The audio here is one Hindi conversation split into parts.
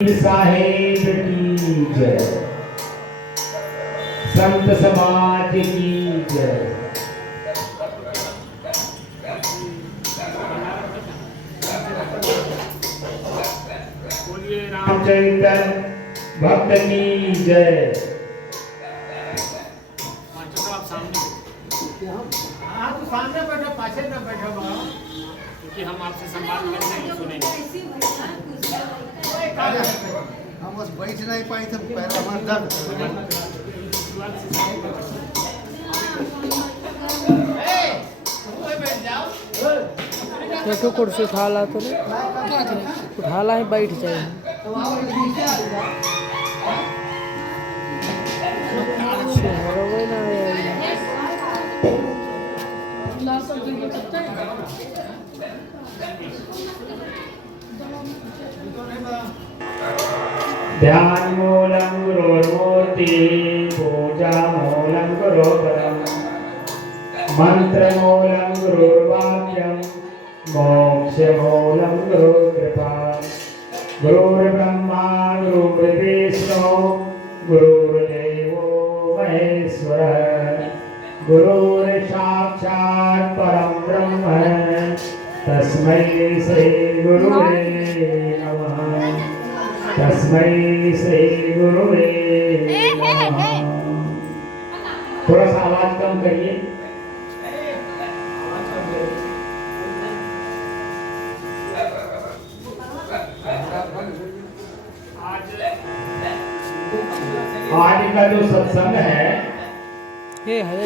साहेब की जय, संत समाज की जय। बोलिए रामचरित्र भक्त की जय। आप सामने तो सामने बैठो, पाछे न बैठो, क्योंकि हम आपसे संवाद करते हैं, सुनेंगे। हम बस बैठ नहीं पाए थे, पैर हमारा दर्द। देखो कुर्सी उठा ला तो उठा ला ही बैठ जाए। ध्यान मूलं गुरोर्मूर्ति, पूजा मूलं गुरोपरम्, मंत्र मूलं गुरुर्वाक्यं, मोक्ष मूलं गुरुकृपा। गुरुर्ब्रह्मा गुरुर्विष्णु, गुरुर्देवो महेश्वरः, गुरुर्साक्षात् परं ब्रह्म, तस्मै श्री गुरुवे नमः। तस्मै श्री गुरुवे नमः। थोड़ा सा आवाज कम करिए। आज का जो सत्संग है,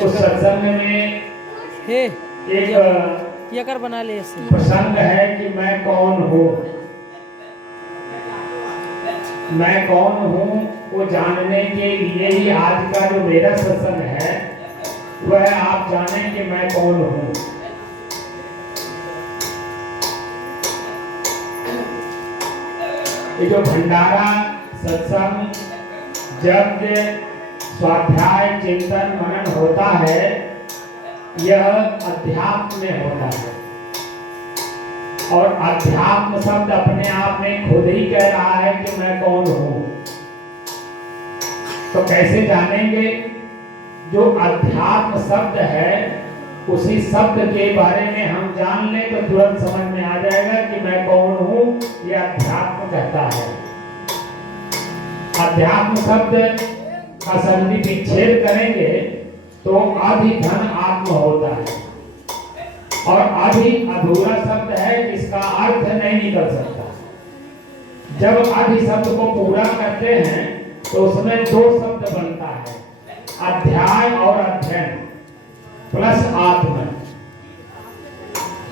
उस सत्संग में एक ये कर बना ले ऐसे प्रसंग है कि मैं कौन हूँ। मैं कौन हूँ वो जानने के लिए ही आज का जो मेरा सत्संग है, वह आप जाने कि मैं कौन हूँ। ये जो भंडारा सत्संग यज्ञ स्वाध्याय चिंतन मनन होता है, यह अध्यात्म में होता है। और अध्यात्म शब्द अपने आप में खुद ही कह रहा है कि मैं कौन हूं। तो कैसे जानेंगे? जो अध्यात्म शब्द है, उसी शब्द के बारे में हम जान लें तो तुरंत समझ में आ जाएगा कि मैं कौन हूं। यह अध्यात्म कहता है। अध्यात्म शब्द का संधि विच्छेद करेंगे तो अधिधन आत्म होता है, और अधि अधूरा शब्द है जिसका अर्थ नहीं निकल सकता। जब अधि शब्द को पूरा करते हैं तो उसमें दो शब्द बनता है, अध्याय और अध्ययन प्लस आत्मा।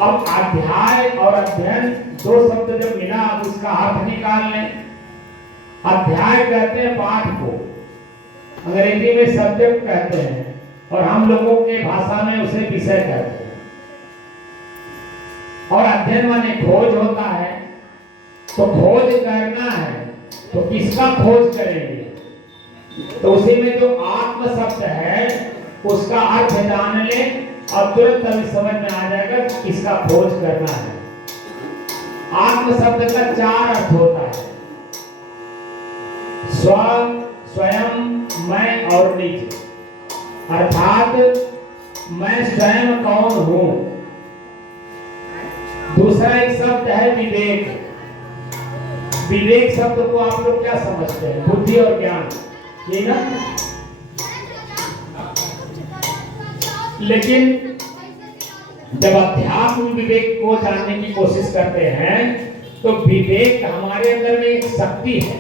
अब अध्याय और अध्ययन दो शब्द जब मिला, उसका अर्थ निकाल लें। अध्याय कहते हैं पाठ को, अंग्रेजी में सब्जेक्ट कहते हैं, और हम लोगों के भाषा में उसे विषय कहते हैं। और अध्ययन माने खोज होता है। तो खोज करना है तो किसका खोज करेंगे? तो उसी में जो आत्म शब्द है उसका अर्थ जान ले, और तुरंत अभी समझ में आ जाएगा कि किसका खोज करना है। आत्म शब्द का चार अर्थ होता है, स्व, स्वयं, मैं और निज। अर्थात मैं स्वयं कौन हूं। दूसरा एक शब्द है विवेक। विवेक शब्द को आप लोग क्या समझते हैं? बुद्धि और ज्ञान, ये ना? लेकिन जब अध्यात्म विवेक को जानने की कोशिश करते हैं तो विवेक हमारे अंदर में एक शक्ति है।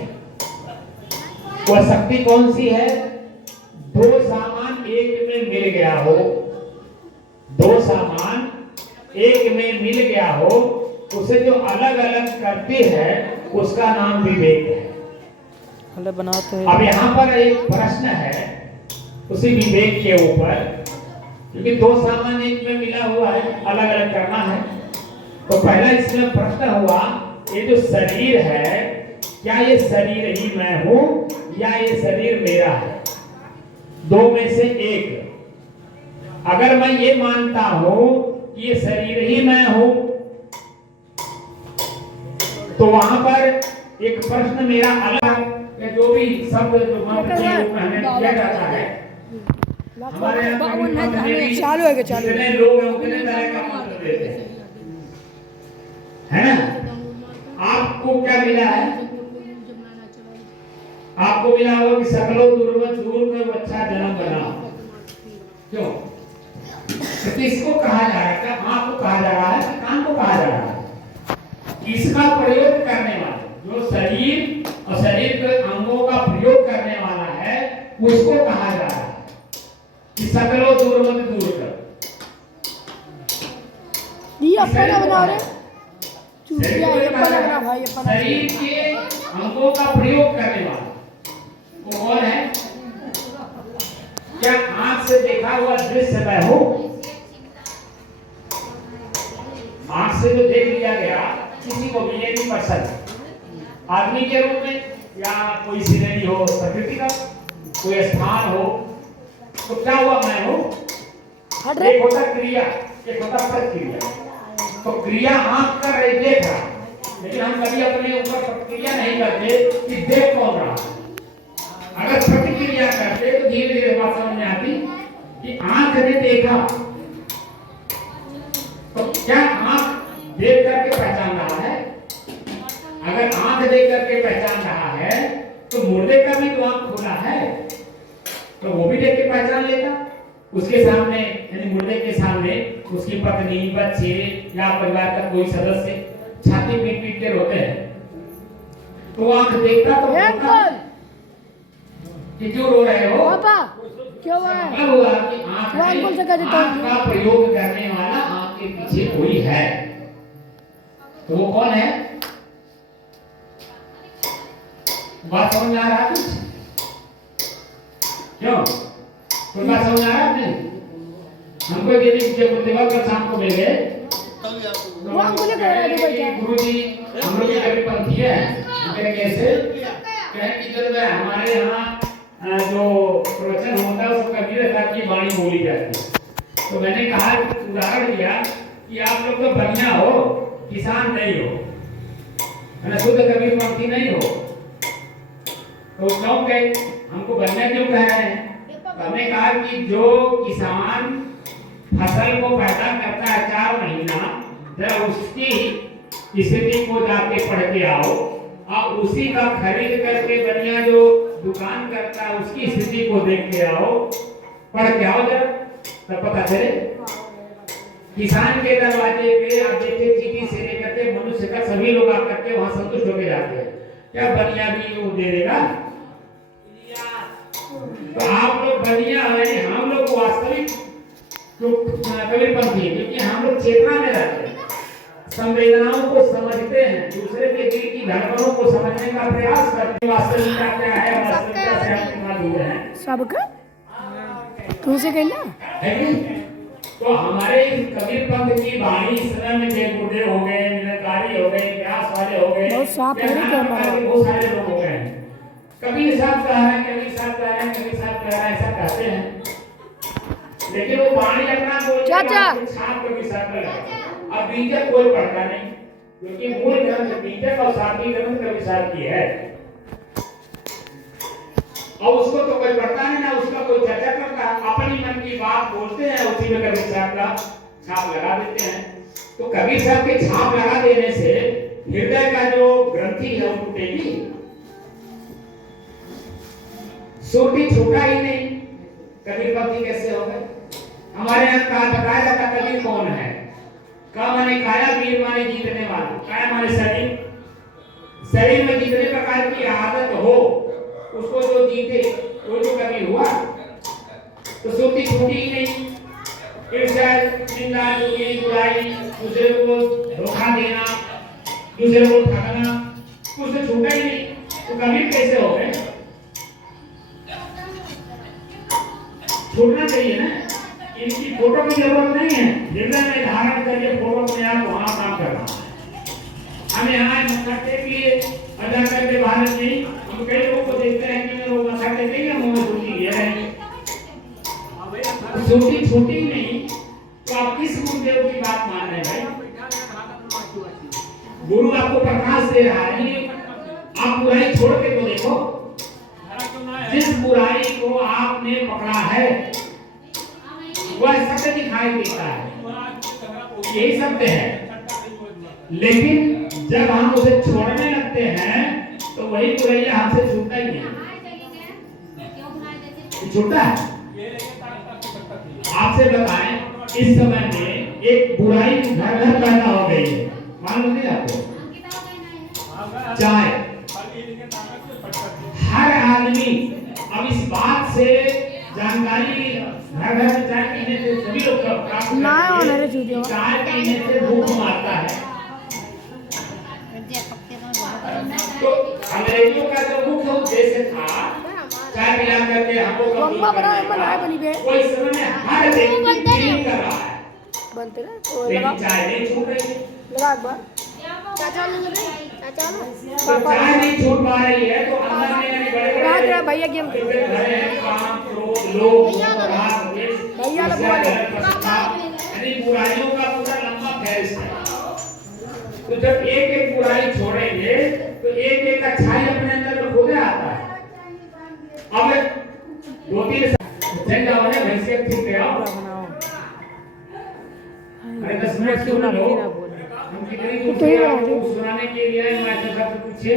वह शक्ति कौन सी है? दो सामान एक में मिल गया हो, दो सामान एक में मिल गया हो, उसे जो अलग अलग करती है उसका नाम विवेक है। बनाते हैं। अब यहाँ पर एक प्रश्न है उसी विवेक के ऊपर, क्योंकि दो सामान एक में मिला हुआ है, अलग अलग करना है। तो पहला इसमें प्रश्न हुआ, ये जो शरीर है, क्या ये शरीर ही मैं हूं या ये शरीर मेरा है? दो में से एक। अगर मैं ये मानता हूं कि ये शरीर ही मैं हूं, तो वहां पर एक प्रश्न मेरा अलग है, जो भी शब्द जो मंत्र के रूप में हमें दिया जाता है, हमारे यहाँ बावन है, मंत्र में भी चालू है, चालू है। जितने लोग हैं उतने तरह का मंत्र देते हैं, है ना? आपको क्या मिला है? आपको मिला होगा कि सकलो दुर्मत दूर कर अच्छा जन्म बनाओ। क्यों? तो किसको कहा जा रहा है? क्या आँख को कहा जा रहा है कि कान को कहा जा रहा है? इसका प्रयोग करने वाला जो शरीर और शरीर के अंगों का प्रयोग करने वाला है उसको कहा जा रहा है कि सकलो दुर्मत दूर कर। ये अपना बना रहे चूतिया, ये अपना बना भाई, अपना शरीर के अंगों का प्रयोग करने वाला वो कौन है? क्या आंख से देखा हुआ दृश्य मैं हूं? आंख से जो देख लिया गया किसी को भी ये नहीं पसंद, आदमी के रूप में या कोई सीनरी हो, प्रकृति का कोई स्थान हो, तो क्या हुआ मैं हूं? एक होता क्रिया, एक होता प्रतिक्रिया। तो क्रिया आंख कर रही, देख रहा, लेकिन हम कभी अपने ऊपर प्रतिक्रिया नहीं करते कि देख कौन रहा। अगर प्रतिक्रिया करते तो धीरे धीरे बात समझ में आती कि आंख ने देखा, तो क्या आंख देख करके पहचान रहा है? अगर आंख देख करके पहचान रहा है तो मुर्दे का भी तो आंख खुला है, तो वो भी देख के पहचान लेता। उसके सामने यानी मुर्दे के सामने उसकी पत्नी, बच्चे या परिवार का कोई सदस्य छाती पीट पीट के रोते हैं, तो आंख देखता तो बोलता कि क्यों रो रहे हो? पापा क्या हुआ है? मतलब हुआ कि आंख का प्रयोग करने वाला आंख के पीछे कोई है, तो वो कौन है? बात समझ में आ रहा कुछ? क्यों? कोई बात समझ आ रहा नहीं? हमको ये जब दिवाकर शाम को मिल गए गुरु जी हम लोग कभी पंथी है कैसे कहें कि जब हमारे यहाँ जो प्रवचन होता है उसको कबीर साहब की वाणी बोली जाती है। तो मैंने कहा उदाहरण दिया कि आप लोग तो बनिया हो, किसान नहीं हो, है ना, शुद्ध कबीर पंथी नहीं हो, तो क्यों कहे हमको बनिया क्यों कह रहे हैं? तो हमने कहा कि जो किसान फसल को पैदा करता है 4 महीना, जब उसकी स्थिति को जाके पढ़ के आओ और उसी का खरीद करके बनिया जो दुकान करता है उसकी स्थिति को देख के आओ, पढ़ के आओ जब, तब पता चले। किसान के दरवाजे पे आप देखते चीटी से लेकर के मनुष्य का सभी लोग आकर के वहां संतुष्ट होकर जाते हैं, क्या बनिया भी वो दे देगा? तो आप लोग बनिया है, हम लोग वास्तविक कबीरपंथी, क्योंकि हम लोग चेतना में रहते हैं, संवेदनाओं को समझते हैं, दूसरे के दिल की धड़कनों को समझने का प्रयास करते हैं। वास्तविकता क्या है, वास्तविकता से हम कितना दूर हैं सबका तुमसे कहना है कि? तो हमारे कबीर पंथ की वाणी इस समय में जय गुरुदेव हो गए, निरंकारी हो गए, व्यास वाले हो गए, बहुत साफ है बहुत सारे लोग हो गए हैं। कबीर साहब कह रहे हैं, कबीर साहब कह रहे हैं, कबीर साहब कह रहे हैं, ऐसा कहते हैं, लेकिन वो वाणी अपना बोलते हैं छाप कबीर साहब का। अब बीजक कोई पढ़ता नहीं, क्योंकि मूल ग्रंथ बीजक और साथी ग्रंथ कबीर साहब की है, और उसको तो कोई पढ़ता नहीं, ना उसका कोई चर्चा करता, अपनी मन की बात बोलते हैं, उसी में कबीर साहब का छाप लगा देते हैं। तो कबीर साहब के छाप लगा देने से हृदय का जो ग्रंथि है वो टूटेगी, सोटी छूटा ही नहीं, कबीर पंथी कैसे हो गए? हमारे यहाँ कहा बताया जाता कबीर कौन है? का माने काया, वीर माने जीतने वाला, काया माने शरीर, शरीर में जितने प्रकार की आदत हो उसको जो जीते वो जो कबीर हुआ। तो सोटी छूटी ही नहीं, ईर्ष्या, निंदा, चुगली, बुराई, दूसरे को धोखा देना, दूसरे को ठगना, उससे छूटा ही नहीं, तो कबीर कैसे हो गए? छूटना चाहिए ना, इनकी फोटो की जरूरत नहीं है, हृदय में धारण करके फोटो अपने आप वहां काम करना। हम यहाँ मत्था टेक लिए अदा करके बाहर नहीं, हम कई लोगों को देखते हैं कि लोग मत्था टेकेंगे मुंह में सूटी ये रहेंगे, सूटी छूटी नहीं, तो आप किस गुरुदेव की बात मान रहे हैं भाई? गुरु आपको प्रकाश दे रहा है, देखो, हरा क्यों ना है? जिस बुराई को आपने पकड़ा है वह सत्य दिखाई देता है, यही सत्य है। लेकिन जब हम उसे छोड़ने लगते हैं तो वही बुराइयां हमसे छूटता ही नहीं। छूटता है। आपसे बताएं, इस समय में एक बुराई घर घर पैदा हो गई है, मालूम नहीं आपको? चाय, हर आदमी अब इस बात से जानकारी घर घर में चाय पीने से सभी लोग प्राप्त ना करते होने हैं दे कि चाय पीने से भूख मारता है। तो अंग्रेजों का जो मुख्य उद्देश्य था चाय पिला करके हमको मम्मा बना बनाए बनी बे वो इस समय में हर व्यक्ति फीलिंग कर रहा है, बनते ना तो लेकिन लगा चाय नहीं छूट रही है। लगा एक बार चाचा लेंगे रे चाचा तो पापा चाय नहीं छूट पा रही है तो अंदर में यानी बड़े कहाँ बड़े तेरा भैया गेम खेल भरे हैं काम, क्रोध, लोभ, राग, द्वेष, भैया लोग ईर्ष्या, बोले। जलन, प्रसन्नता, यानी बुराइयों का पूरा लंबा फहरिस्त है। तो जब एक एक बुराई छोड़ेंगे तो एक एक अच्छाई अपने अंदर में खुद आता है। अब 2-3 चल जाओ ना भैंसिया ठीक है आओ। अरे 10 मिनट क्यों ना लो? हम कितनी दूसरी आपको सुनाने के लिए मैं सबसे पूछे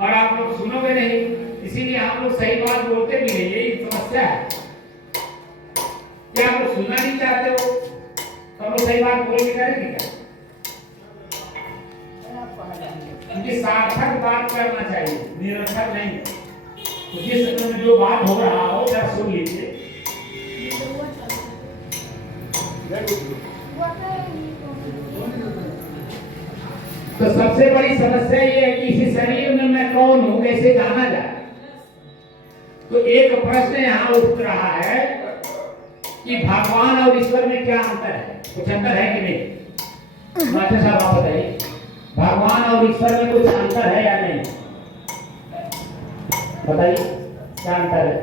और आप लोग सुनोगे नहीं, इसीलिए हम लोग सही बात बोलते भी नहीं, यही समस्या है। क्या आप लोग सुनना नहीं चाहते हो तो हम लोग सही बात बोल के करेंगे क्या? क्योंकि सार्थक बात करना चाहिए, निरर्थक नहीं। तो जिस समय में जो बात हो रहा हो जरा सुन लीजिए। तो सबसे बड़ी समस्या ये है कि इसी शरीर में मैं कौन हूं, कैसे जाना जाए? तो एक प्रश्न यहाँ उठ रहा है कि भगवान और ईश्वर में क्या अंतर है? कुछ अंतर है कि नहीं? मास्टर साहब आप बताइए, भगवान और ईश्वर में कुछ अंतर है या नहीं? बताइए क्या अंतर है?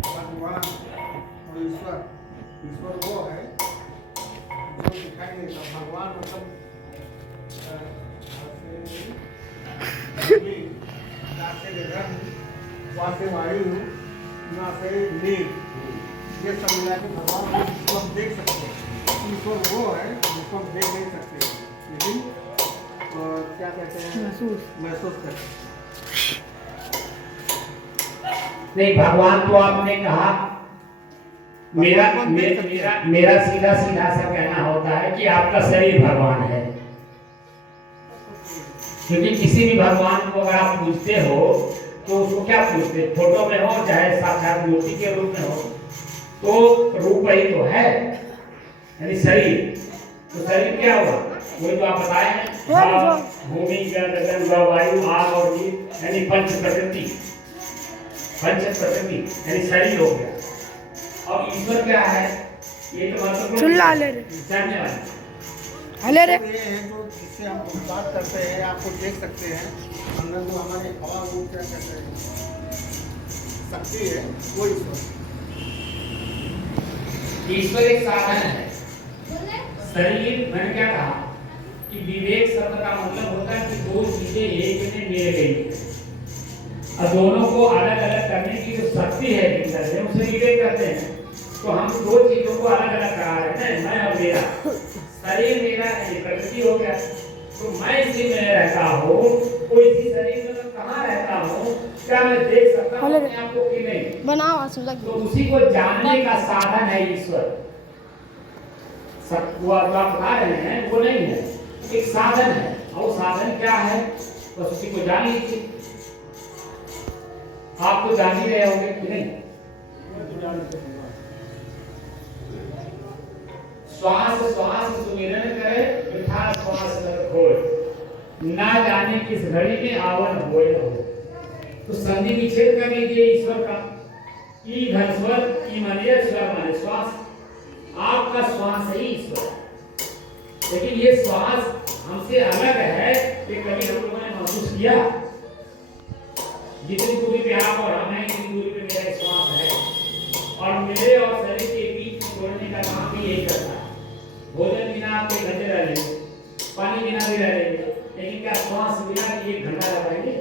भगवान और ईश्वर, ईश्वर वो है जो दिखाई नहीं देता। भगवान मतलब ना से रंग, वहाँ से वायु, ना से नीर, ये सब मिला के भगवान को हम देख सकते हैं। ईश्वर वो है जिसको हम देख नहीं सकते, लेकिन क्या कहते हैं, महसूस करते हैं। नहीं, भगवान तो आपने कहा, मेरा सीधा सीधा सा कहना होता है कि आपका शरीर भगवान है। क्योंकि किसी भी भगवान को अगर आप पूछते हो तो उसको क्या पूछते, फोटो में हो चाहे साक्षात मूर्ति के रूप में हो, तो रूप ही तो है, यानी शरीर। तो शरीर क्या हुआ? वही तो आप बताए, भूमि, जल, गगन, वायु, आग और जीव, यानी पंच प्रकृति यानी शरीर हो गया। और ईश्वर क्या है? ये तो महत्वपूर्ण जानने वाले हले रे ये है जो जिससे हम बात करते हैं, आपको देख सकते हैं, अंदर जो हमारे हवा वो क्या कहते हैं, शक्ति है, वो ईश्वर एक साधन है। शरीर, मैंने क्या कहा कि विवेक शब्द का मतलब होता है कि दो चीजें एक में मिल गई और दोनों को अलग अलग करने की जो शक्ति है भीतर से, उसे विवेक कहते हैं। तो हम दो चीजों को अलग अलग करा रहे हैं, मैं और मेरा। शरीर मेरा है, प्रकृति हो गया, तो मैं इसी में रहता हूँ, तो इसी शरीर में मैं कहाँ रहता हूँ, क्या मैं देख सकता हूँ अपने आप को कि नहीं? बनाओ आंसू लग तो उसी को जानने का साधन है ईश्वर। सब वो आप बता रहे हैं वो नहीं है, एक साधन है। और साधन क्या है? बस उसी को जान लीजिए। आप तो जान ही रहे होंगे कि नहीं? श्वास श्वास सुमिरन करे, वृथा श्वास न खोए, ना जाने किस घड़ी में आवन होए न हो। तो संधि विच्छेद कर लीजिए ईश्वर का। ई घनस्वर, ई माने स्वर माने श्वास, आपका श्वास है ईश्वर। लेकिन ये श्वास हमसे अलग है, ये कभी हम लोगों ने महसूस किया? जितनी दूरी पे आप और हम हैं, इतनी दूरी पे मेरा श्वास है, और मेरे और शरीर के बीच में जोड़ने का काम भी यही करता है। भोजन बिना आप 1 घंटे रह लेंगे, पानी बिना भी रह लेंगे, लेकिन क्या श्वास बिना 1 घंटा रह पाएंगे?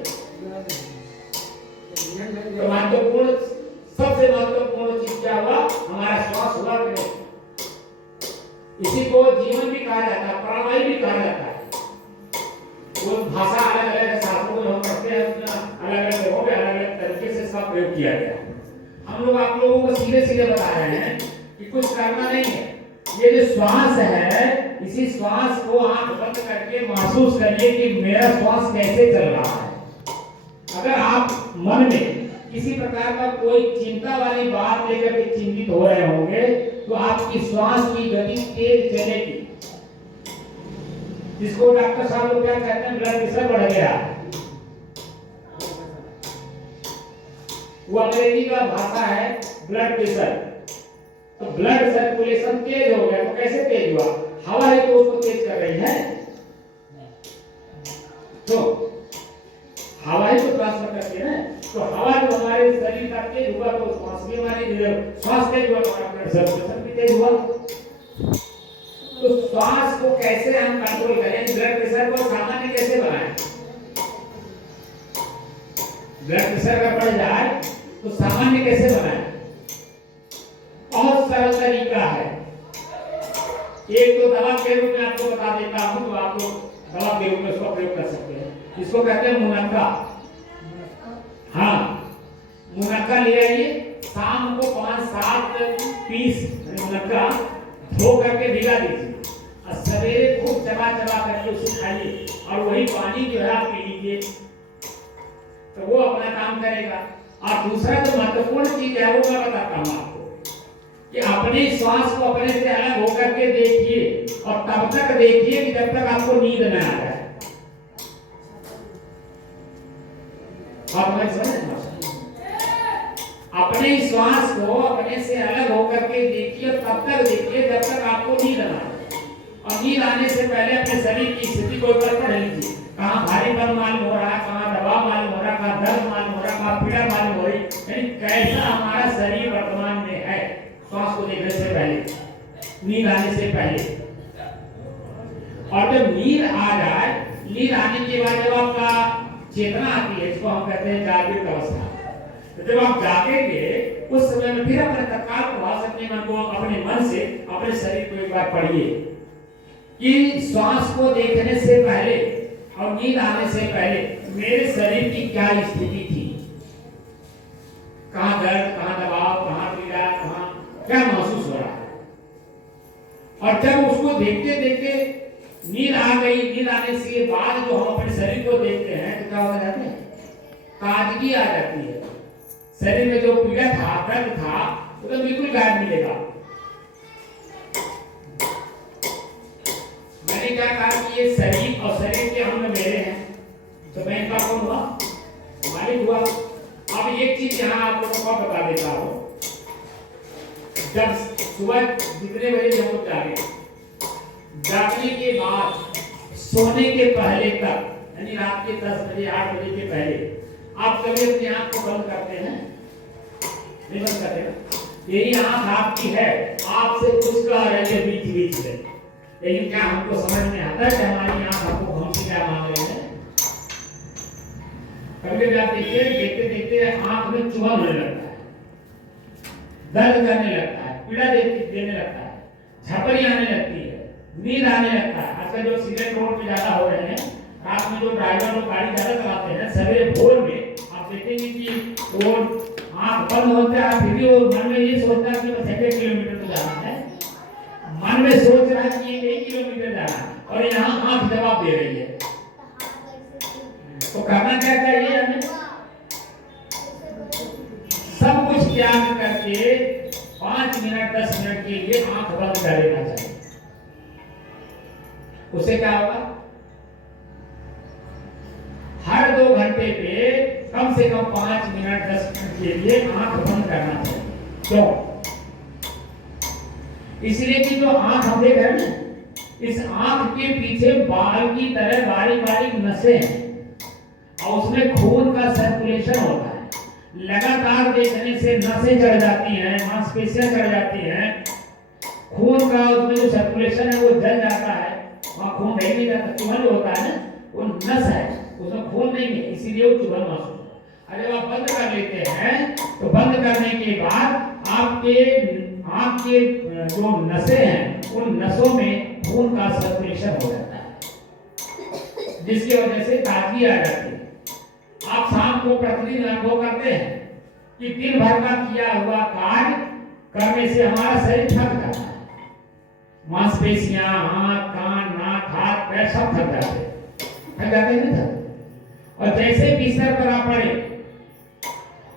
कहा जाता है, प्राणवायु भी कहा जाता है। वो भाषा अलग अलग है, शास्त्रों में हम पढ़ते हैं, उसमें अलग अलग जगहों पे अलग अलग तरीके से इसका प्रयोग किया गया है। हम लोग आप लोगों को सीधे सीधे बता रहे हैं कि कुछ करना नहीं है। ये जो श्वास है, इसी श्वास को आंख बंद करके महसूस करिए कि मेरा श्वास कैसे चल रहा है। अगर आप मन में किसी प्रकार का कोई चिंता वाली बात लेकर के चिंतित हो रहे होंगे तो आपकी श्वास की गति तेज चलेगी, जिसको डॉक्टर साहब लोग क्या कहते हैं, ब्लड प्रेशर बढ़ गया। वो अंग्रेजी का भाषा है ब्लड प्रेशर। तो ब्लड सर्कुलेशन तेज हो गया, तो कैसे तेज हुआ? हवा है तो उसको तेज कर रही है, तो हवा ही तो ट्रांसफर करती है ना। तो हवा जो हमारे शरीर का तेज हुआ तो श्वास भी हमारी श्वास तेज हुआ, तो ब्लड सर्कुलेशन भी तेज हुआ। तो श्वास को कैसे हम कंट्रोल करें, ब्लड प्रेशर को सामान्य कैसे बनाएं? ब्लड प्रेशर अगर बढ़ जाए तो सामान्य कैसे बनाएं? बहुत सरल तरीका है। एक तो दवा के रूप में आपको बता देता हूं, तो आप लोग दवा के रूप में इसका प्रयोग कर सकते हैं। इसको कहते हैं मुनक्का। हाँ, मुनक्का ले आइए, शाम को 5-7 पीस मुनक्का धो करके भिगा दीजिए और सवेरे खूब चबा चबा करके उसे खाइए, और वही पानी जो है आप पी लीजिए, तो वो अपना काम करेगा। और दूसरा जो महत्वपूर्ण चीज है वो मैं बताता हूँ आपको कि अपने श्वास को अपने से अलग होकर के देखिए, और तब तक देखिए कि जब तक आपको नींद न आ जाए। अपने श्वास को अपने से अलग होकर के देखिए, तब तक देखिए जब तक आपको नींद न आए। और नींद आने से पहले अपने शरीर की स्थिति को एक बार पढ़ लीजिए, कहाँ भारीपन मालूम हो रहा है, कहाँ दबाव मालूम हो रहा है, कहाँ दर्द मालूम हो रहा है, कहाँ पीड़ा मालूम हो रही, यानी कैसा हमारा शरीर वर्तमान में है श्वास को देखने से पहले, नींद आने से पहले। और जब नींद आ जाए, नींद आने के बाद जब आपका चेतना आती है, इसको हम कहते हैं जागृत अवस्था, तो जब आप जागेंगे उस समय में फिर अपने तत्काल प्रभाव से अपने मन को, अपने मन से अपने शरीर को एक बार पढ़िए कि श्वास को देखने से पहले और नींद आने से पहले मेरे शरीर की क्या स्थिति थी, कहाँ दर्द, कहाँ दबाव, कहाँ पीड़ा, कहाँ क्या महसूस हो रहा है। और जब उसको देखते देखते नींद आ गई, नींद आने से बाद जो हम अपने शरीर को देखते हैं तो क्या हो जाते हैं, ताजगी आ जाती है। शरीर में जो पीड़ा था, दर्द था, वो तो बिल्कुल गायब मिलेगा। मैंने क्या कहा कि ये शरीर और शरीर के अंग मेरे हैं, तो मैं इनका कौन हुआ, मालिक हुआ। अब एक चीज यहाँ आप लोगों को बता देता हूँ, जब सुबह जितने बजे हम लोग जागे, जागने के बाद सोने के पहले तक, यानी रात के 10 बजे 8 बजे के पहले आप कभी अपनी आंख को बंद करते हैं? नहीं बंद करते ना। यही आंख आपकी है, आपसे कुछ कह रही है बीच बीच में, लेकिन क्या हमको समझ में आता है कि हमारी आंख हमको हमसे क्या मांग रहे हैं? कभी आप देखते देखते देखते आंख में चुभन होने लगता है, दर्द करने लगता है, पीड़ा देने लगता है, झपरी आने लगती है, नींद आने लगता है। आजकल जो सिगरेट रोड पे ज्यादा हो रहे हैं, रात में जो ड्राइवर लोग गाड़ी ज्यादा चलाते हैं, सवेरे भोर में आप देखेंगे कि वो आंख बंद होते हैं, फिर भी वो मन में ये सोचता है कि बस 1 किलोमीटर तो जाना है, मन में सोच रहा है कि 1 किलोमीटर जाना है, और यहाँ आंख जवाब दे रही है। तो करना क्या चाहिए हमें? सब कुछ त्याग करके 5 मिनट 10 मिनट के लिए आंख बंद कर लेना चाहिए। उससे क्या होगा, हर 2 घंटे पे कम से कम 5 मिनट 10 मिनट के लिए आंख बंद करना चाहिए। क्यों? इसलिए कि जो आंख हम देख रहे हैं ना, इस आंख के पीछे बाल की तरह बारीक बारीक नसें हैं, और उसमें खून का सर्कुलेशन होता है। लगातार देखने से नसें चढ़ जाती हैं, मांसपेशियां चढ़ जाती हैं, खून का उसमें जो सर्कुलेशन है वो जल जाता है, वहाँ खून नहीं जाता। चुभन जो होता है ना, वो नस है, उसमें खून नहीं है, इसीलिए वो चुभन महसूस। अगर आप बंद कर लेते हैं तो बंद करने के बाद आपके जो नसें हैं उन नसों में खून का सर्कुलेशन हो जाता है, जिसकी वजह से ताजगी आ जाती है। आप शाम को प्रतिदिन अनुभव करते हैं कि दिन भर का किया हुआ कार्य करने से हमारा शरीर थक जाता है, मांसपेशियां, हाथ, कान, नाक, हाथ, पैर सब थक जाते हैं ना। और जैसे बिस्तर पर आप पड़े,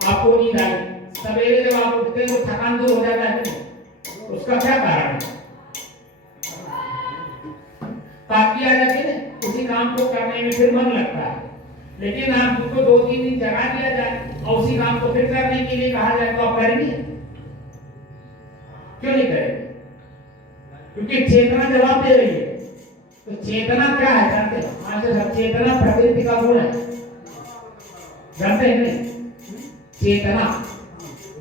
आपको नींद आई, सवेरे जब आप उठते हैं तो थकान दूर हो जाता है। उसका क्या कारण है? ताकि आ जाती है, उसी काम को करने में फिर मन लगता है। लेकिन आप उसको 2-3 दिन जगा दिया जाए और उसी काम को फिर करने के लिए कहा जाए तो आप करेंगे? क्यों नहीं करेंगे? क्योंकि चेतना जवाब दे रही है। तो चेतना क्या है जानते हैं? आज सब चेतना प्रकृति का गुण है, जानते हैं नहीं? चेतना,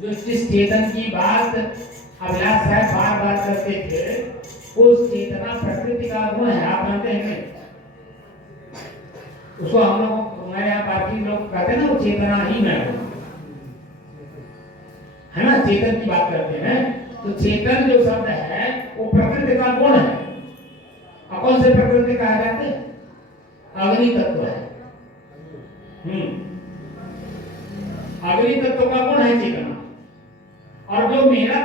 जो जिस चेतन की बात अभ्यास है बार बार करते थे, उस चेतना प्रकृति का गुण है, आप जानते हैं नहीं? उसको हम लोग, हमारे यहाँ बाकी लोग कहते हैं ना, वो चेतना ही मैं हूं, है ना? चेतन की बात करते हैं। तो चेतन जो शब्द है वो प्रकृति का गुण है। और कौन से प्रकृति कहा जाते हैं? अग्नि तत्व है। अग्नि तत्व का गुण है चेतना। और जो मेरा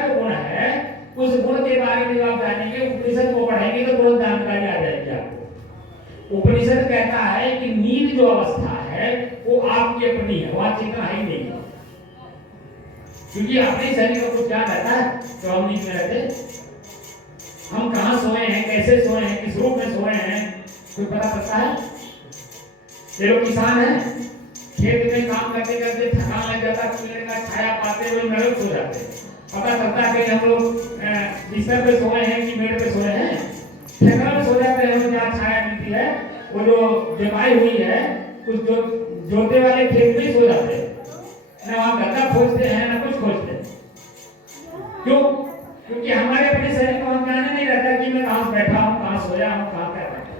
जो गुण है, उस गुण के बारे में आप जानेंगे, उपनिषद को पढ़ेंगे तो तुरंत जानकारी आ जाएगी आपको। उपनिषद कहता है कि नींद जो अवस्था है वो आपकी अपनी है, वहां चेतना है ही नहीं। क्योंकि अपने शरीर को कुछ याद रहता है तो हम नींद में रहते। हम कहाँ सोए हैं, कैसे सोए हैं, किस रूप में सोए हैं, कोई पता चलता है? ये लोग किसान हैं, खेत में काम करते करते थकान लग जाता, पेड़ का छाया पाते हुए नरक सो जाते। पता चलता है कि हम लोग बिस्तर पे सोए हैं कि मेड़ पे सोए हैं, ठेकरा में सो जाते हैं, जहाँ छाया मिलती है। वो जो जुताई हुई है उस जोते वाले खेत में सो जाते हैं, ना वहाँ गड्ढा खोजते हैं ना कुछ खोजते हैं। क्यों? क्योंकि हमारे अपने शरीर को हम जाने नहीं रहता कि मैं कहाँ बैठा हूँ, कहाँ सोया हूँ, कहाँ क्या बैठा।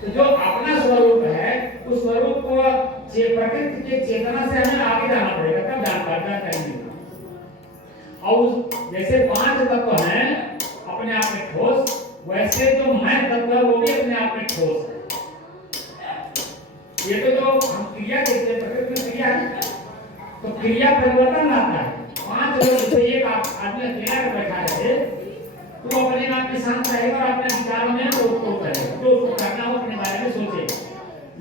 तो जो अपना स्वरूप है उस स्वरूप को प्रकृति की चेतना से हमें आगे जाना पड़ेगा, तब जानकारी मिलेगा। और जैसे 5 तत्व हैं अपने आप में ठोस, वैसे जो मैं तत्व है वो भी अपने आप में ठोस है। ये तो जो हम क्रिया कहते हैं, प्रकृति में क्रिया है, तो क्रिया परिवर्तन लाता है। 5 लोग, जैसे एक आदमी अकेला कर बैठा है तो अपने आप में शांत रहेगा और अपने विचारों में वो करेगा, जो उसको करना हो अपने बारे में सोचेगा।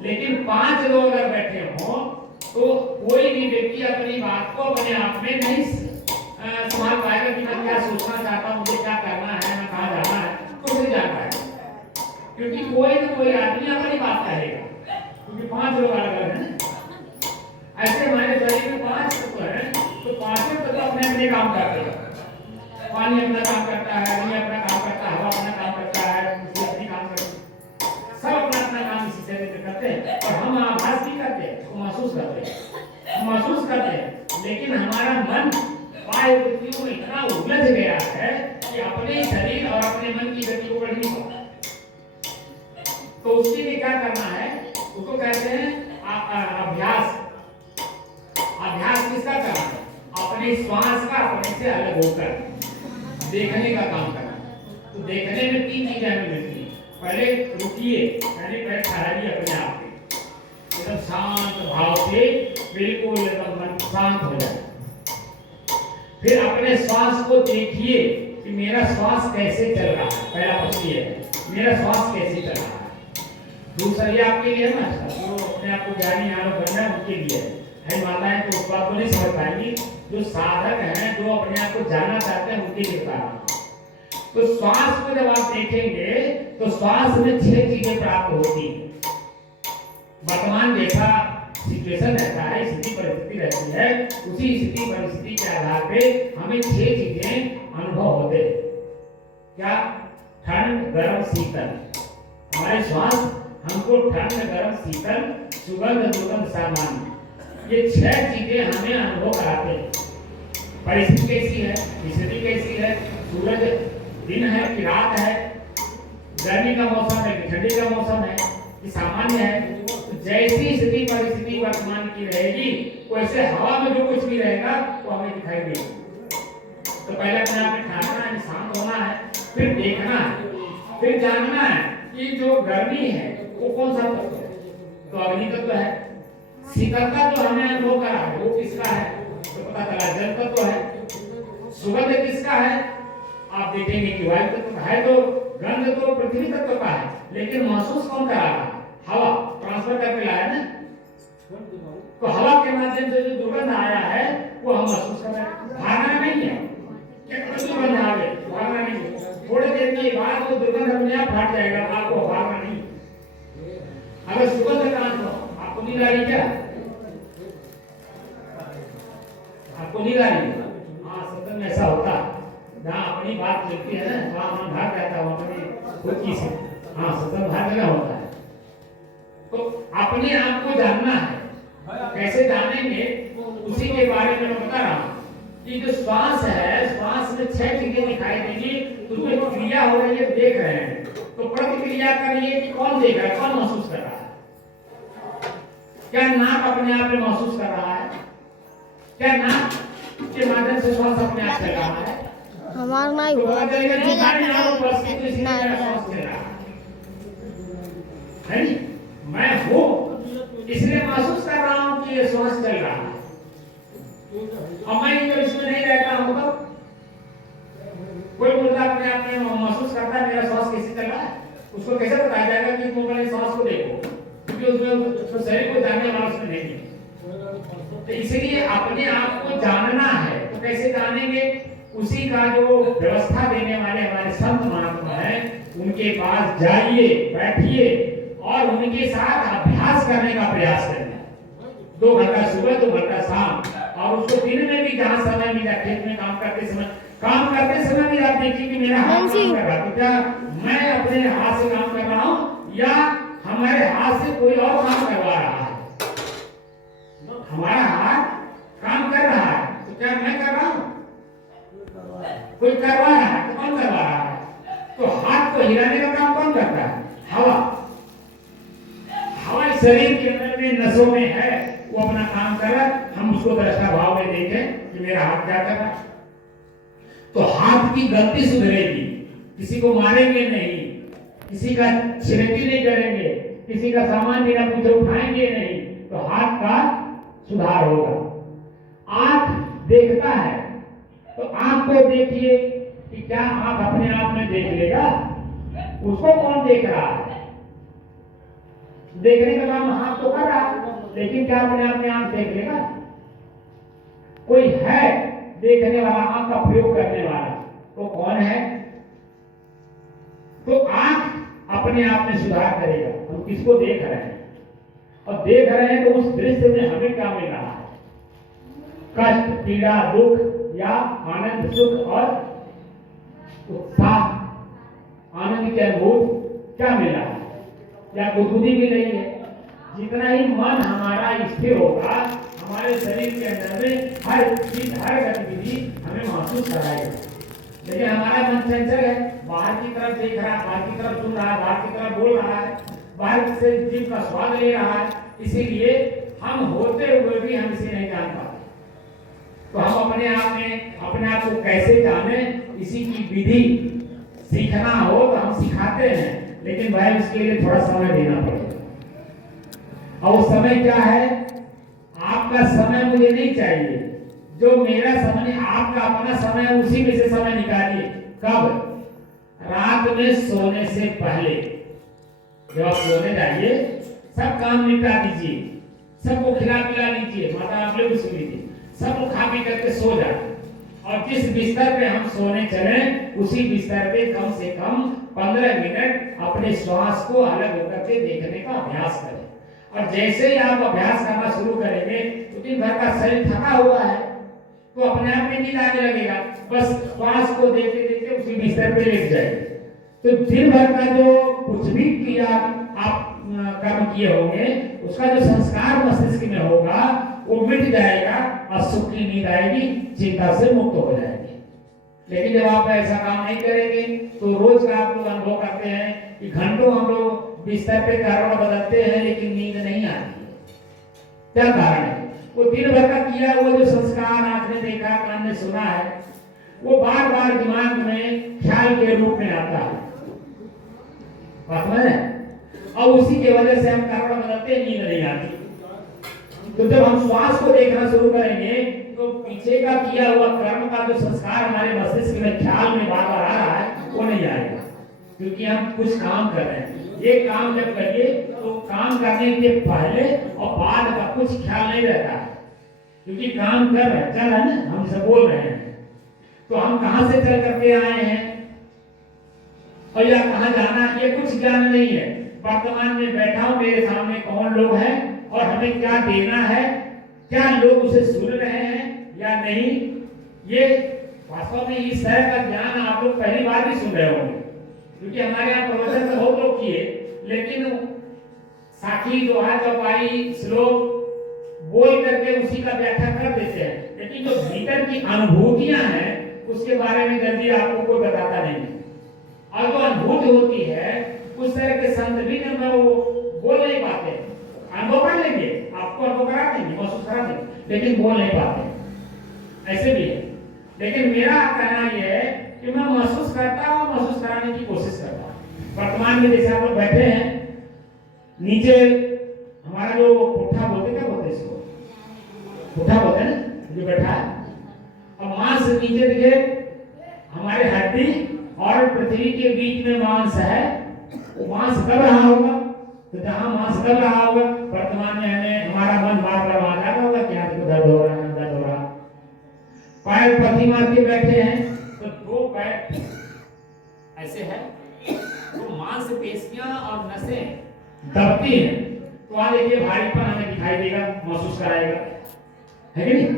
लेकिन 5 लोग अगर बैठे हों तो कोई भी व्यक्ति अपनी बात को अपने आप में नहीं संभाल पाएगा कि मैं क्या सोचना चाहता हूँ, मुझे क्या करना है, मैं कहाँ जाना है, कुछ नहीं जान पाएगा। क्योंकि कोई न कोई आदमी अपनी बात कहेगा, क्योंकि 5 लोग अलग अलग हैं। ऐसे हमारे शरीर में 5 तत्व हैं, तो 5 तत्व अपने अपने काम करते हैं। पानी अपना काम करता है, अग्नि अपना काम करता है, हवा अपना काम करता है, अपनी काम करती है, सब अपना अपना काम इसी शरीर में करते हैं। और हम आभास नहीं करते, उसको महसूस करते हैं। लेकिन हमारा मन बाह्य वृत्तियों में इतना उलझ गया है कि अपने शरीर और अपने मन की गति को पढ़ नहीं पाता। तो उसके लिए क्या करना है, उसको कहते हैं अभ्यास। अभ्यास किसका करना है? अपने श्वास का अपने से अलग होकर देखने का काम करना। तो देखने में 3 चीजें हमें मिलती हैं। पहले रुकिए, पहले ठहरिए अपने आप में, एकदम शांत भाव से, बिल्कुल एकदम मन शांत हो जाए। फिर अपने श्वास को देखिए कि मेरा श्वास कैसे चल रहा है। पहला प्रश्न ये है, मेरा श्वास कैसे चल रहा है। दूसरा ये आपके लिए है ना, जो अपने आप को ज्ञानी आरोप बनना है उनके लिए है। माताएं तो उस बात को नहीं समझ पाएंगी, जो साधक हैं, जो अपने आप को जानना चाहते हैं, उनके लिए बता। तो श्वास को जब आप देखेंगे तो श्वास में 6 चीजें प्राप्त होती हैं। वर्तमान जैसा सिचुएशन रहता है, स्थिति परिस्थिति रहती है, उसी स्थिति परिस्थिति के आधार पे हमें 6 चीजें अनुभव होते हैं। क्या? ठंड, गर्म, शीतल। हमारे श्वास हमको ठंड, गर्म, शीतल, सुगंध, दुर्गंध, सामान्य, ये 6 चीजें हमें अनुभव कराते हैं। परिस्थिति कैसी है, स्थिति कैसी है, सूरज दिन है कि रात है, गर्मी का मौसम है कि ठंडी का मौसम है, ये सामान्य है। तो जैसी स्थिति परिस्थिति वर्तमान की रहेगी, वैसे हवा में जो कुछ भी रहेगा वो हमें दिखाई देगा। तो पहले अपने आप में ठहरना है, शांत होना है, फिर देखना है, फिर जानना है कि जो गर्मी है वो कौन सा तत्व है, तो अग्नि तत्व है। शीतलता जो हमने अनुभव करा है वो किसका है, तो पता चला जल तत्व है। सुगंध किसका है, आप देखेंगे कि वायु तत्व है, तो गंध तो पृथ्वी तत्व का है, लेकिन महसूस कौन करा रहा है, हवा ट्रांसफर करके लाया ना। तो हवा के माध्यम से जो दुर्गंध आया है वो हम महसूस कर रहे हैं, भागना नहीं है। क्या दुर्गंध आ गई, भागना नहीं है, थोड़ी देर के बाद वो दुर्गंध अपने आप हट जाएगा, आपको भागना नहीं। अगर सुगंध का अनुभव आपको नींद आ रही क्या, आपको नींद आ रही? हाँ, सत्संग में ऐसा होता है, जहाँ अपनी बात चलती है ना वहाँ मन भाग जाता है, अपनी खुद की से। हाँ, सत्संग भाग जगह होता है। तो अपने आप को जानना है, कैसे जानेंगे उसी के बारे में मैं बता रहा हूँ कि जो श्वास है, श्वास में 6 चीजें दिखाई देंगी, उसमें क्रिया हो रही है, देख रहे हैं। तो प्रतिक्रिया करिए कि कौन देख रहा है, कौन महसूस कर रहा है। क्या नाक अपने आप में महसूस कर रहा है, क्या नाक के माध्यम से श्वास अपने आप चल रहा है, हमारा नहीं तो हुआ पता चलेगा कि गाड़ी यहाँ पर बस की तो इसी नहीं। तरह श्वास चल रहा है नहीं? मैं हूँ इसलिए महसूस कर रहा हूँ कि ये श्वास चल रहा है। और मैं जब इसमें नहीं रहता हूँ तो कोई मुर्दा अपने आप में महसूस करता है मेरा श्वास कैसे चल रहा है, उसको कैसे बताया जाएगा कि तुम अपने श्वास को देखो, क्योंकि उसमें शरीर को जानने वाला उसमें नहीं है। तो इसलिए अपने आप को जानना है, तो कैसे जानेंगे, उसी का जो व्यवस्था देने वाले हमारे संत महात्मा हैं उनके पास जाइए, बैठिए और उनके साथ अभ्यास करने का प्रयास करना है। 2 घंटा सुबह, 2 घंटा शाम, और उसको दिन में भी जहाँ समय मिला, खेत में काम करते समय भी आप देखिए कि मेरा हाथ काम कर रहा है, तो क्या मैं अपने हाथ से काम कर रहा हूँ या हमारे हाथ से कोई और काम करवा रहा है। हमारा हाथ काम कर रहा है, तो क्या मैं कर रहा हूँ, कोई करवा रहा है, तो कौन करवा रहा है? तो हाथ को हिलाने का काम कौन करता है, हवा। हवा शरीर के अंदर में नसों में है, वो अपना काम कर रहा है, हम उसको दृष्टा भाव में देखें कि मेरा हाथ क्या कर रहा है। तो हाथ की गलती सुधरेगी, किसी को मारेंगे नहीं, किसी का छिड़की नहीं करेंगे, किसी का सामान बिना पूछे उठाएंगे नहीं, तो हाथ का सुधार होगा। आंख देखता है, तो आंख को देखिए कि क्या आंख अपने आप में देख लेगा, उसको कौन देख रहा है। देखने का काम हाथ तो कर रहा है, लेकिन क्या अपने आप में आंख देख लेगा? कोई है देखने वाला, आंख का प्रयोग करने वाला, तो कौन है? तो आंख अपने आप में सुधार करेगा। हम किसको देख रहे हैं, और देख रहे हैं तो उस दृश्य में हमें क्या मिल रहा है, कष्ट, पीड़ा, दुख या आनंद, सुख और उत्साह, आनंद की अनुभूति क्या मिल रहा है, या गुदगुदी मिल रही है। जितना ही मन हमारा स्थिर होगा, हमारे शरीर के अंदर में हर चीज, हर गतिविधि हमें महसूस कराएगा। लेकिन हमारा मन चंचल है, बाहर की तरफ देख रहा है, बाहर की तरफ सुन रहा है, बाहर की तरफ बोल रहा है, बाहर से जीव का स्वाद ले रहा है, इसीलिए हम होते हुए भी हम इसे नहीं जान पाते। तो हम अपने आप को कैसे जाने, इसी की विधि सीखना हो तो हम सिखाते हैं, लेकिन भाई उसके लिए थोड़ा समय देना पड़ेगा। और वो समय क्या है, आपका समय मुझे नहीं चाहिए, जो मेरा समय, आपका अपना समय, उसी में से समय निकालिए। कब? रात में सोने से पहले। जब आप सोने जाइए, सब काम निपटा दीजिए, सबको खिला पिला लीजिए, माता आप लोग सुन लीजिए, सब खा पी करके सो जाए, और जिस बिस्तर पे हम सोने चले उसी बिस्तर पे कम से कम 15 मिनट अपने श्वास को अलग होकर के देखने का अभ्यास करें। और जैसे ही आप अभ्यास करना शुरू करेंगे तो दिन भर का शरीर थका हुआ है, तो अपने आप में नींद आने लगेगा, बस श्वास को देखते देखते उसी बिस्तर पे लेट जाएंगे। तो दिन भर का जो कुछ भी किया आप कर्म किए होंगे, उसका जो संस्कार मस्तिष्क में होगा वो मिट जाएगा और सुख की नींद आएगी, चिंता से मुक्त हो जाएगी। लेकिन जब आप ऐसा काम नहीं करेंगे तो रोज का आप लोग अनुभव करते हैं कि घंटों हम लोग बिस्तर पे करवट बदलते हैं, लेकिन नींद नहीं आती। क्या कारण है? वो दिन भर का किया हुआ जो संस्कार आंख ने देखा, कान ने सुना है, वो बार बार दिमाग में ख्याल के रूप में आता है, बात समझ है? और उसी की वजह से हम कारण बदलते, नींद नहीं आती। तो जब हम श्वास को देखना शुरू करेंगे तो पीछे का किया हुआ कर्म का जो संस्कार हमारे मस्तिष्क में ख्याल में बार बार आ रहा है वो नहीं आएगा, क्योंकि हम कुछ काम कर रहे हैं। ये काम जब करिए तो काम करने के पहले और बाद का कुछ ख्याल नहीं रहता है, क्योंकि काम कर रहे हैं, चल रहा है ना, हम से बोल रहे हैं, तो हम कहां से चल करके आए हैं और या कहां जाना, ये कुछ ज्ञान नहीं है। वर्तमान में बैठा हूं, मेरे सामने कौन लोग हैं और हमें क्या देना है, क्या लोग उसे सुन रहे हैं या नहीं, ये वास्तव में इस तरह का ज्ञान आप लोग पहली बार भी सुन रहे होंगे, क्योंकि हमारे यहाँ प्रवचन तो बहुत लोग किए, लेकिन साखी दोहा चौपाई श्लोक बोल करके उसी का व्याख्या कर देते हैं, लेकिन जो भीतर की अनुभूतियां हैं उसके बारे में जल्दी आपको कोई बताता नहीं। और जो अनुभूति होती है उस तरह के संत भी न वो बोल नहीं पाते, अनुभव कर लेंगे, आपको अनुभव करा देंगे, महसूस करा देंगे, लेकिन बोल नहीं पाते, ऐसे भी है। लेकिन मेरा कहना यह है कि मैं महसूस करता हूं, महसूस कराने की कोशिश करता हूं। वर्तमान में जैसे आप लोग बैठे हैं, नीचे हमारा जो पुट्ठा बोलते, क्या बोलते इसको, पुट्ठा बोलते हैं ना, जो बैठा है, और मांस नीचे दिखे, हमारे हड्डी और पृथ्वी के बीच में मांस है, वो मांस दब रहा होगा, तो जहां मांस दब रहा होगा वर्तमान में हमें हमारा मन बार बार आ जाता होगा कि यहाँ दर्द हो रहा है, दर्द हो रहा। पैर पथी मार के बैठे हैं तो दो पैर ऐसे है, तो मांसपेशियां और नसें दबती हैं, तो वहां देखिए भारीपन हमें दिखाई देगा, महसूस कराएगा, है कि नहीं?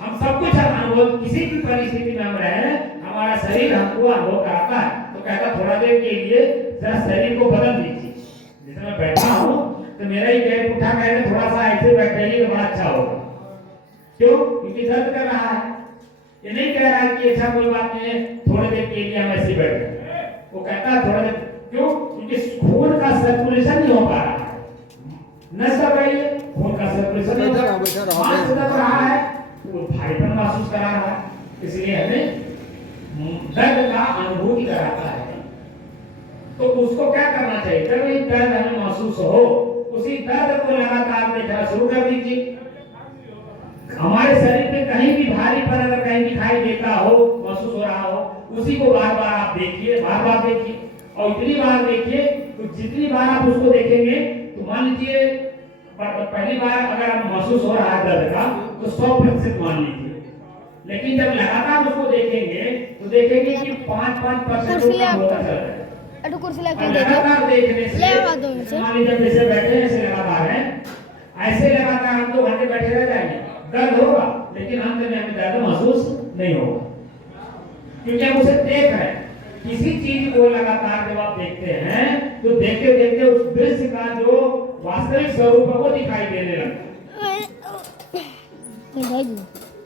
हम सब कुछ अनुभव, किसी भी परिस्थिति में हम रहे, हमारा शरीर हमको अनुभव कराता है, तो कहता थोड़ा देर के लिए जरा शरीर को बदल दीजिए। जैसे मैं बैठा हूँ तो मेरा ही पैर उठा कर थोड़ा सा ऐसे बैठ जाइए तो बड़ा अच्छा होगा। क्यों? क्योंकि दर्द कर रहा है। ये नहीं कह रहा है कि ऐसा कोई बात नहीं है, थोड़ी देर के लिए हम ऐसे बैठ जाए, वो कहता है थोड़ा देर। क्यों? क्योंकि खून का सर्कुलेशन नहीं हो पा रहा है, नस दब रही है, खून का सर्कुलेशन नहीं हो रहा है, वो भारीपन महसूस करा रहा है, इसलिए हमें दर्द का अनुभूति कराता है। तो उसको क्या करना चाहिए? जब ये दर्द हमें महसूस हो, उसी दर्द को लगातार देखना शुरू कर दीजिए। हमारे शरीर में कहीं भी भारीपन अगर कहीं दिखाई देता हो, महसूस हो रहा हो, उसी को बार बार आप देखिए, बार बार देखिए, और इतनी बार देखिए तो जितनी बार आप उसको देखेंगे तो मान लीजिए पहली बार अगर आप महसूस हो रहा है दर्द का तो 100% मान लीजिए, लेकिन जब लगातार उसको देखेंगे तो देखेंगे कि 5% होता चल रहा है। कुर्सी लेके लगातार देखने से मान लीजिए जैसे बैठे हैं ऐसे लगातार है, ऐसे लगातार हम 2 घंटे बैठे रह जाएंगे, दर्द होगा लेकिन अंत में हमें दर्द महसूस नहीं होगा, क्योंकि हम उसे देख रहे हैं। किसी चीज को लगातार जब आप देखते हैं तो देखते देखते उस दृश्य का जो वास्तविक स्वरूप है वो दिखाई देने लगता है।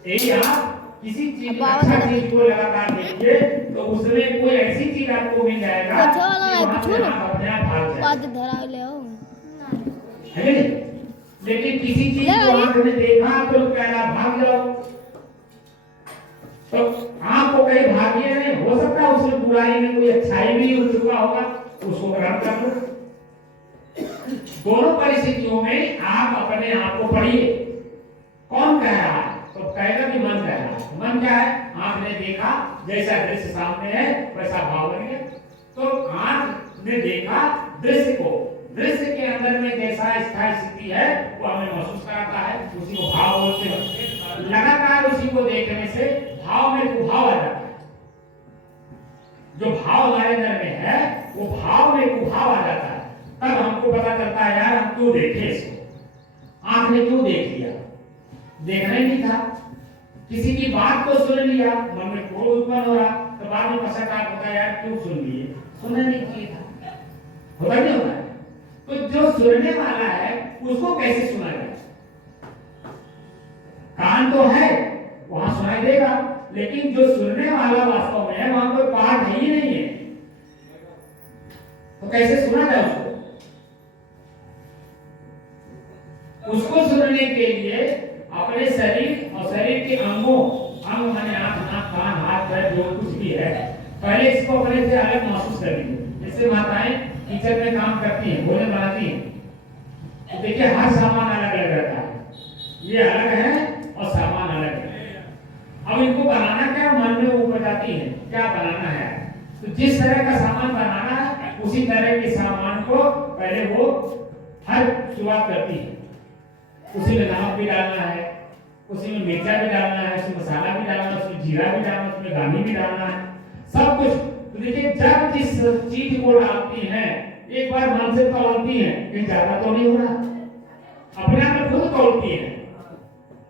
यही आप किसी चीज अच्छा चीज को लगातार देखिए तो उसमें कोई ऐसी चीज आपको मिल जाएगा कि वहां आप अपने आप भाग जाएंगे, है नहीं? लेकिन किसी चीज को आपने देखा तो कहना भाग जाओ, तो आपको कहीं भागिए नहीं, हो सकता है उसमें बुराई में कोई अच्छाई भी हो चुका होगा, उसको ग्रहण कर लो। दोनों परिस्थितियों में आप अपने आप को पढ़िए, कौन कह रहा है? तो कहेगा कि मन कह रहा है। मन क्या है? आंख ने देखा, जैसा दृश्य सामने है वैसा भाव बन गया। तो आंख ने देखा दृश्य को, दृश्य के अंदर में जैसा स्थायी स्थिति है वो हमें महसूस कराता है, उसी को भाव बोलते हैं। लगातार उसी को देखने से भाव में कुभाव आ जाता है, जो भाव हमारे अंदर में है वो भाव में कुभाव आ जाता है। तब हमको पता चलता है यार हम क्यों देखे इसको, आंख ने क्यों देख लिया, देखना ही नहीं था। किसी की बात को सुन लिया, मन में क्रोध उत्पन्न हो रहा, तो बाद में पश्चाताप होता है यार क्यों सुन लिए, सुनना नहीं चाहिए था, होता नहीं होता है? तो जो सुनने वाला है उसको कैसे सुना जाए? कान तो है, वहां सुनाई देगा, लेकिन जो सुनने वाला वास्तव में है वहां कोई पाठ है ही नहीं है, तो कैसे सुना जाए उसको? उसको सुनने के लिए अपने शरीर और शरीर के अंगों अंग माने आंख, नाक, कान, हाथ, पैर जो कुछ भी है, पहले इसको अपने से अलग महसूस कर लीजिए। जैसे माताएं किचन में काम करती हैं, भोजन बनाती हैं, तो देखिए हर सामान अलग अलग रहता है, ये अलग है और सामान अलग है। अब इनको बनाना क्या, मन में ऊपर जाती है क्या बनाना है, तो जिस तरह का सामान बनाना है उसी तरह के सामान को पहले वो हर शुरुआत करती है। उसी में नमक भी डालना है, उसी में मिर्चा भी डालना है, उसमें मसाला भी डालना है, उसमें जीरा भी डालना है, उसमें गानी भी डालना है, सब कुछ। तो देखिए जब जिस चीज को डालती हैं एक बार मन से तोलती हैं कि ज्यादा तो नहीं हो रहा, अपने आप में खुद तोलती हैं।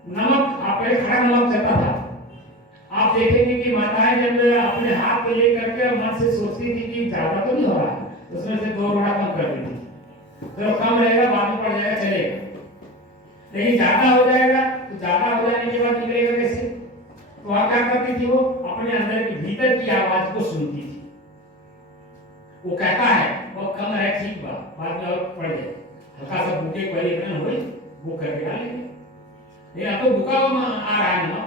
नमक आप पहले खड़ा नमक चलता था, आप देखेंगे कि माताएं जब अपने हाथ पे लेकर के मन से सोचती थी कि ज्यादा तो नहीं हो रहा, उसमें से 2 रोड़ा कम कर देती, तो कम रहेगा बाद में पड़ जाएगा चलेगा। लेकिन ज्यादा हो जाएगा तो ज्यादा हो जाने के बाद निकलेगा कैसे, तो वह क्या करती थी, वो अपने अंदर की भीतर की आवाज को सुनती थी। वो कहता है वो कम है ठीक बा, बाद में और पड़ जाए, हल्का सा भूखे पड़ी इतना हो वो करके डालेंगे। लेकिन अब तो भूखा आ रहा है ना,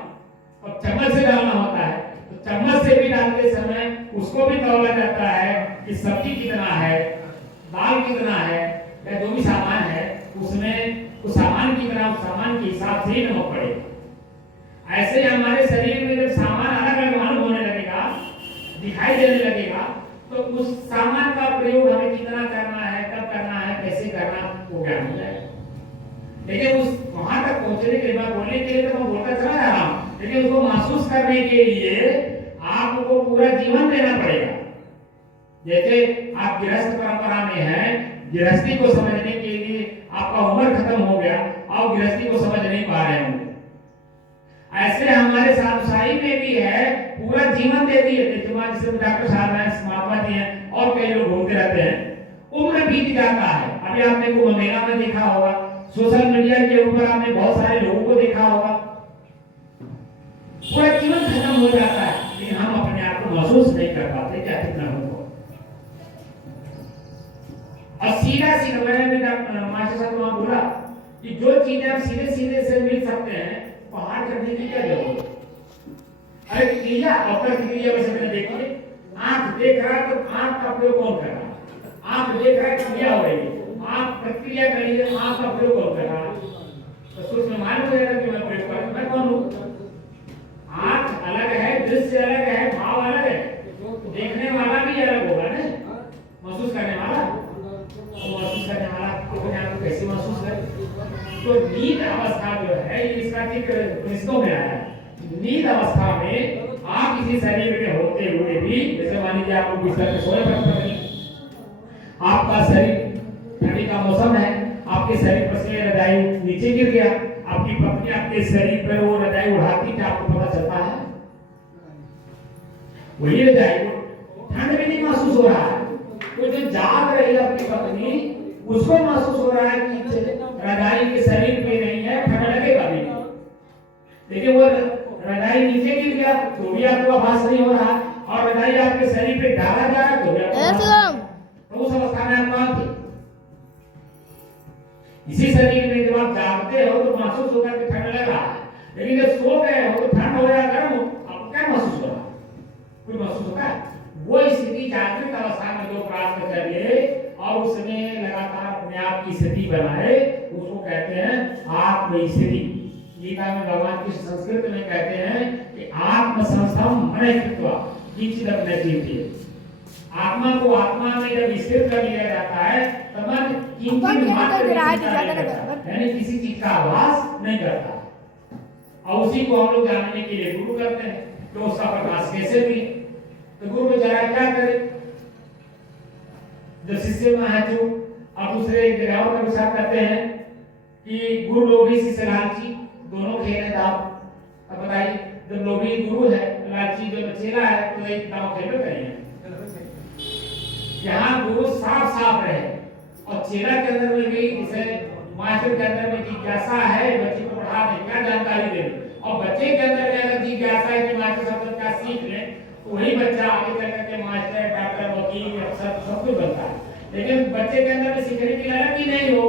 अब चम्मच से डालना होता है, तो चम्मच से भी डालते समय उसको भी तौला जाता है कि सब्जी कितना है, दाल कितना है, या जो भी सामान है उसमें उस सामान की तरह उस सामान के हिसाब से ही नमक पड़ेगा। ऐसे हमारे शरीर में जब सामान अलग अलग मालूम होने लगेगा, दिखाई देने लगेगा, तो उस सामान का प्रयोग हमें कितना करना है, कब करना है, कैसे करना, वो ज्ञान हो जाएगा। लेकिन उस वहां तक पहुंचने के बाद बोलने के लिए तो मैं बोलता चला जा रहा हूं, लेकिन उसको महसूस करने के लिए आपको पूरा जीवन देना पड़ेगा। जैसे आप गृहस्थ परंपरा में हैं, गृहस्थी को समझने के लिए आपका उम्र खत्म हो गया, आप गृहस्थी को समझ नहीं पा रहे होंगे। ऐसे हमारे साधुशाही में भी है, पूरा जीवन दे दिए। जैसे डॉक्टर साहब हैं, महात्मा जी हैं, और कई लोग घूमते रहते हैं, उम्र बीत जाता है। अभी आपने को मेला में देखा होगा, सोशल मीडिया के ऊपर आपने बहुत सारे लोगों को देखा होगा, पूरा जीवन खत्म हो जाता है, लेकिन हम अपने आप को महसूस नहीं कर पाते क्या कितना हो। और सीधा सीधा मैंने भी मास्टर साहब को बोला कि जो चीजें हम सीधे सीधे से मिल सकते हैं, पहाड़ करने की क्या जरूरत है। अरे क्रिया और क्रिया में से मैंने देखी, आंख देख रहा है तो आंख का प्रयोग कौन कर रहा है, आंख देख रहा है क्रिया हो रही है, आंख प्रक्रिया कर रही है, आंख का प्रयोग कौन कर रहा है, तो सोच में मालूम हो जाएगा कि मैं प्रयोग कर रहा हूं, मैं कौन हूं। आंख अलग है, दृश्य अलग है, भाव अलग है, देखने वाला भी अलग होगा ना, महसूस करने वाला, महसूस करने वाला अपने आप को कैसे महसूस करे। तो नींद अवस्था जो है, इसका जिक्र पुस्तकों में आया है। नींद अवस्था में आप किसी शरीर के होते हुए भी, जैसे मान लीजिए आप लोग बिस्तर में सोए पड़े, आपका शरीर ठंडी का मौसम है, आपके शरीर पर से रजाई नीचे गिर गया, आपकी पत्नी आपके शरीर पर वो रजाई उड़ाती है, आपको पता चलता है, वही रजाई ठंड भी नहीं महसूस हो रहा है। तो जो जाग रही है अपनी पत्नी, उसको महसूस हो रहा है कि रजाई के शरीर पे नहीं है, ठंड लगेगा भी, लेकिन वो रजाई नीचे गिर गया तो भी आपको आभास नहीं हो रहा, और रजाई आपके शरीर पे डाला जा रहा है तो भी तो उस अवस्था में आप कहां थे। इसी शरीर में जब आप जागते हो तो महसूस होता है कि ठंड लग रहा है, लेकिन जब सो गए हो तो ठंड हो या गर्म हो, आपको क्या महसूस हो रहा है, कोई महसूस होता है। वो स्थिति जागृत अवस्था में जो प्राप्त कर ले और उसमें लगातार अपने आप की स्थिति बनाए, उसको कहते हैं आत्म स्थिति। गीता में भगवान कृष्ण संस्कृत में कहते हैं कि आत्म संस्थम मन कृत्वा किंचिदपि न चिंतयेत्। आत्मा को आत्मा में जब स्थिर कर लिया जाता है तो मन किंचित मात्र यानी किसी चीज का आभास नहीं करता, और उसी को हम लोग जानने के लिए गुरु करते हैं कि तो उसका प्रकाश कैसे भी। तो गुरु बेचारा क्या करे, जब शिष्य महाजू अब दूसरे जगहों का विचार करते हैं कि गुरु लोभी शिष्य लालची दोनों खेल दाव। अब बताइए, जब लोभी गुरु है, लालची जो चेला है, तो एक दाव खेल करेंगे। यहाँ गुरु साफ साफ रहे और चेला के अंदर में भी, जैसे मास्टर के अंदर में जिज्ञासा है, बच्चे को पढ़ा दे, क्या जानकारी दे, और बच्चे के अंदर में अगर जिज्ञासा है कि मास्टर साहब क्या सीख ले, तो वही बच्चा आगे चल करके मास्टर, डॉक्टर, वकील, अफसर सब कुछ बनता है। लेकिन बच्चे के अंदर में सीखने की लगन ही नहीं हो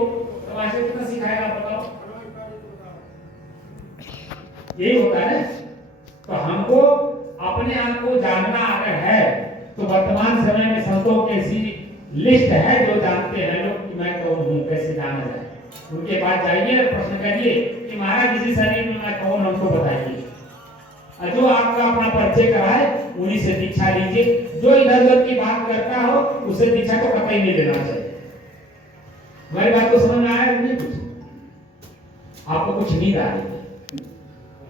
तो मास्टर कितना सिखाएगा, बताओ। यही होता है। तो हमको अपने आप को जानना अगर है तो वर्तमान समय में संतों की ऐसी लिस्ट है जो जानते हैं लोग कि मैं कौन हूँ, कैसे जाना जाए। उनके पास जाइए और प्रश्न करिए कि महाराज इसी शरीर में मैं कौन, हमको बताइए। और जो आपका अपना परिचय कराए उन्हीं से दीक्षा लीजिए। जो इधर उधर की बात करता हो उससे दीक्षा तो कतई नहीं लेना चाहिए। हमारी बात को समझ में आया नहीं? कुछ आपको कुछ नींद आ रही है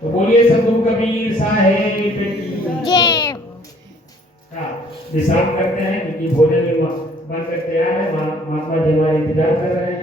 तो बोलिए सद्गुरु कबीर साहेब जय। विश्राम करते हैं क्योंकि भोजन भी बनकर तैयार है। महात्मा जी हमारे इंतजार कर रहे हैं।